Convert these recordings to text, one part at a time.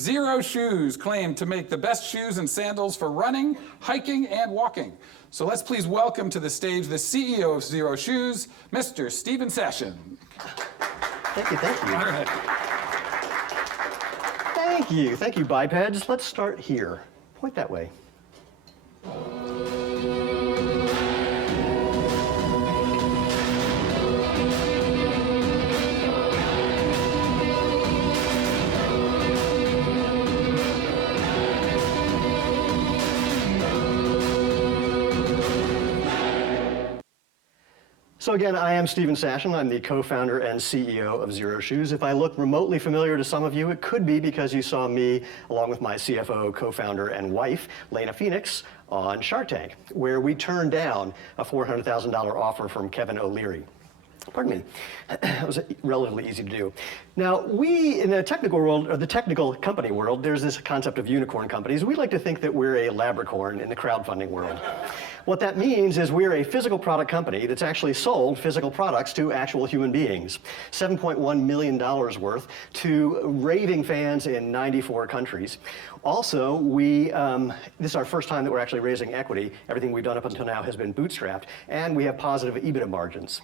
Xero Shoes claim to make the best shoes and sandals for running, hiking, and walking. So let's please welcome to the stage the CEO of Xero Shoes, Mr. Stephen Sashen. Thank you, thank you. All right. Thank you, bipeds. Let's start here. Point that way. So again, I am Stephen Sashen. I'm the co-founder and CEO of Xero Shoes. If I look remotely familiar to some of you, it could be because you saw me, along with my CFO, co-founder, and wife, Lena Phoenix, on Shark Tank, where we turned down a $400,000 offer from Kevin O'Leary. Pardon me. It was relatively easy to do. Now, we, in the technical world, or the technical company world, there's this concept of unicorn companies. We like to think that we're a labricorn in the crowdfunding world. What that means is we're a physical product company that's actually sold physical products to actual human beings. $7.1 million worth to raving fans in 94 countries. Also, this is our first time that we're actually raising equity. Everything we've done up until now has been bootstrapped, and we have positive EBITDA margins.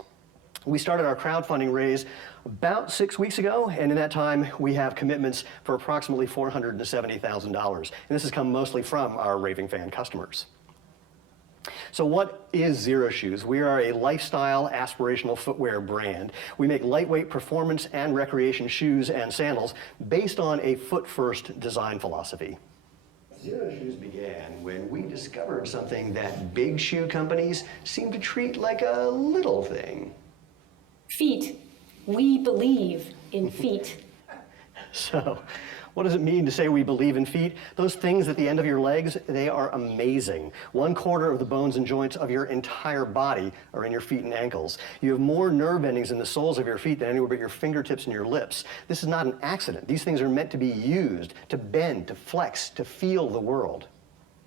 We started our crowdfunding raise about 6 weeks ago, and in that time, we have commitments for approximately $470,000. And this has come mostly from our raving fan customers. So what is Xero Shoes? We are a lifestyle aspirational footwear brand. We make lightweight performance and recreation shoes and sandals based on a foot-first design philosophy. Xero Shoes began when we discovered something that big shoe companies seem to treat like a little thing. Feet. We believe in feet. So, what does it mean to say we believe in feet? Those things at the end of your legs, they are amazing. 1/4 of the bones and joints of your entire body are in your feet and ankles. You have more nerve endings in the soles of your feet than anywhere but your fingertips and your lips. This is not an accident. These things are meant to be used to bend, to flex, to feel the world.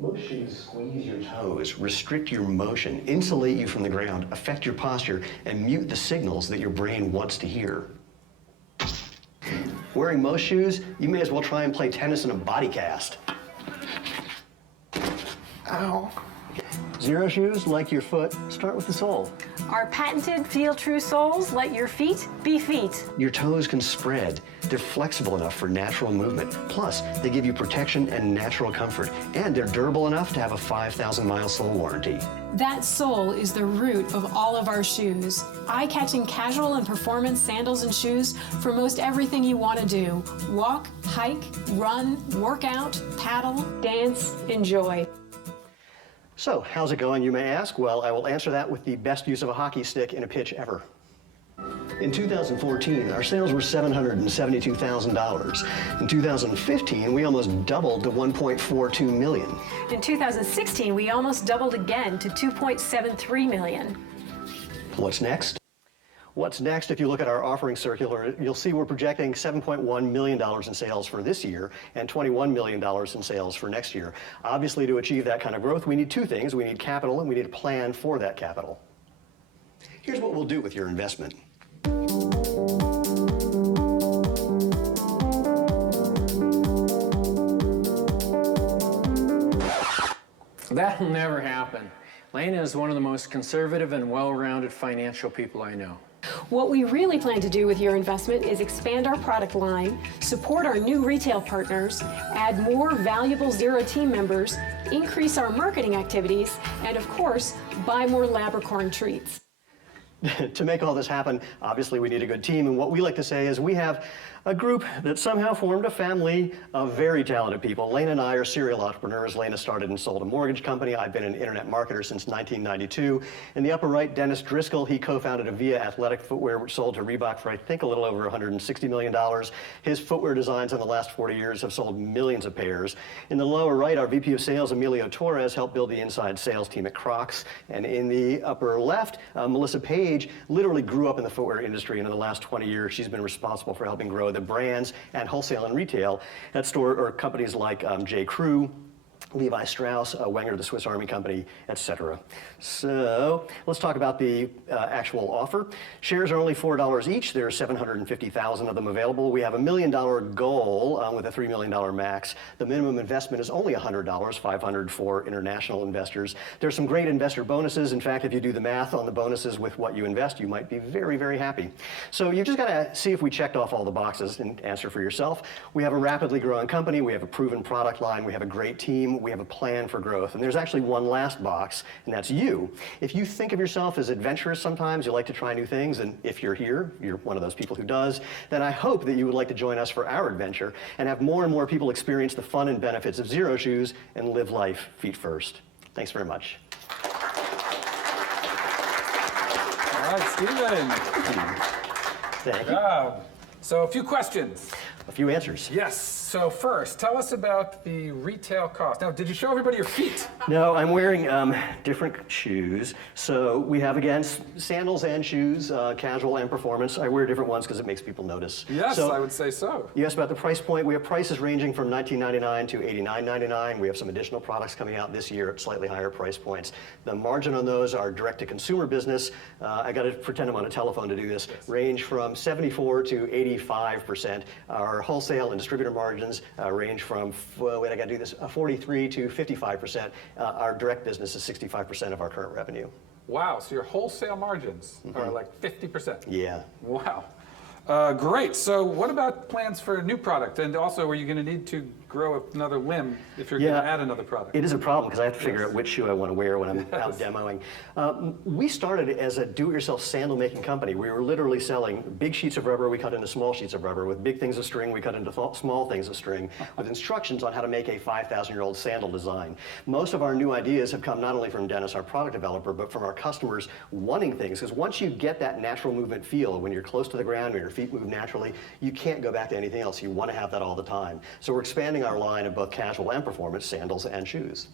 Most shoes squeeze your toes, restrict your motion, insulate you from the ground, affect your posture, and mute the signals that your brain wants to hear. Wearing most shoes, you may as well try and play tennis in a body cast. Ow. Xero Shoes, like your foot, start with the sole. Our patented Feel True soles let your feet be feet. Your toes can spread. They're flexible enough for natural movement. Plus, they give you protection and natural comfort. And they're durable enough to have a 5,000-mile sole warranty. That sole is the root of all of our shoes. Eye-catching casual and performance sandals and shoes for most everything you want to do. Walk, hike, run, work out, paddle, dance, enjoy. So, how's it going, you may ask? Well, I will answer that with the best use of a hockey stick in a pitch ever. In 2014, our sales were $772,000. In 2015, we almost doubled to $1.42 million. In 2016, we almost doubled again to $2.73 million. What's next? What's next? If you look at our offering circular, you'll see we're projecting $7.1 million in sales for this year and $21 million in sales for next year. Obviously, to achieve that kind of growth, we need two things. We need capital, and we need a plan for that capital. Here's what we'll do with your investment. That will never happen. Lena is one of the most conservative and well-rounded financial people I know. What we really plan to do with your investment is expand our product line, support our new retail partners, add more valuable Xero team members, increase our marketing activities, and of course, buy more Labricorn treats. To make all this happen, obviously we need a good team, and what we like to say is we have a group that somehow formed a family of very talented people. Lena and I are serial entrepreneurs. Lena started and sold a mortgage company. I've been an internet marketer since 1992. In the upper right, Dennis Driscoll, he co-founded Avia Athletic Footwear, which sold to Reebok for I think a little over $160 million. His footwear designs in the last 40 years have sold millions of pairs. In the lower right, our VP of Sales, Emilio Torres, helped build the inside sales team at Crocs. And in the upper left, Melissa Page literally grew up in the footwear industry, and in the last 20 years, she's been responsible for helping grow the brands and wholesale and retail at store or companies like J. Crew, Levi Strauss, Wenger, the Swiss Army Company, etc. So let's talk about the actual offer. Shares are only $4 each. There are 750,000 of them available. We have $1 million goal with a $3 million max. The minimum investment is only $100, $500 for international investors. There's some great investor bonuses. In fact, if you do the math on the bonuses with what you invest, you might be very, very happy. So you just got to see if we checked off all the boxes and answer for yourself. We have a rapidly growing company. We have a proven product line. We have a great team. We have a plan for growth. And there's actually one last box, and that's you. If you think of yourself as adventurous sometimes, you like to try new things, and if you're here, you're one of those people who does, then I hope that you would like to join us for our adventure and have more and more people experience the fun and benefits of Xero Shoes and live life feet first. Thanks very much. All right, Stephen. Thank Good you. job. So a few questions. A few answers. Yes. So first, tell us about the retail cost. Now, did you show everybody your feet? No, I'm wearing different shoes. So we have, again, sandals and shoes, casual and performance. I wear different ones because it makes people notice. Yes, So, I would say so. you asked about the price point. We have prices ranging from $19.99 to $89.99. We have some additional products coming out this year at slightly higher price points. The margin on those are direct-to-consumer business. I got to pretend I'm on a telephone to do this. Range from 74 to 85%. Our wholesale and distributor margins range from, wait, I got to do this, 43 to 55%. Our direct business is 65% of our current revenue. Wow, so your wholesale margins are like 50%. Yeah. Wow. Great. So what about plans for a new product? And also, are you going to need to grow another limb if you're going to add another product? It is a problem because I have to figure out which shoe I want to wear when I'm out demoing. We started as a do-it-yourself sandal making company. We were literally selling big sheets of rubber we cut into small sheets of rubber. With big things of string we cut into small things of string with instructions on how to make a 5,000-year-old sandal design. Most of our new ideas have come not only from Dennis, our product developer, but from our customers wanting things. Because once you get that natural movement feel, when you're close to the ground, when your feet move naturally, you can't go back to anything else. You want to have that all the time. So we're expanding our line of both casual and performance sandals and shoes.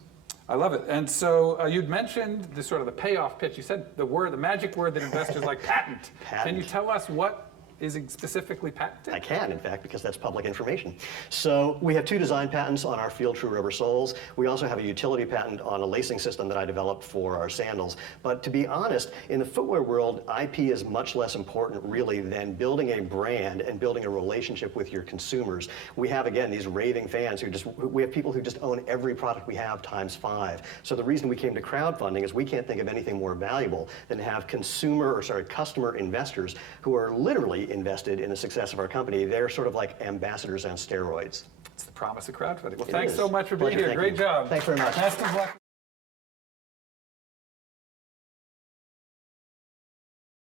I love it. And so you'd mentioned the sort of the payoff pitch. You said the magic word that investors like, patent. Patent. Can you tell us what is specifically patented? I can, in fact, because that's public information. So we have 2 design patents on our Field True rubber soles. We also have a utility patent on a lacing system that I developed for our sandals. But to be honest, in the footwear world, IP is much less important, really, than building a brand and building a relationship with your consumers. We have, again, these raving fans we have people who just own every product we have times 5. So the reason we came to crowdfunding is we can't think of anything more valuable than to have customer investors who are literally invested in the success of our company. They're sort of like ambassadors on steroids. It's the promise of crowdfunding. Well, It thanks is. so much for being Pleasure. here. Thank Great you. job. Thanks very much. Best of luck.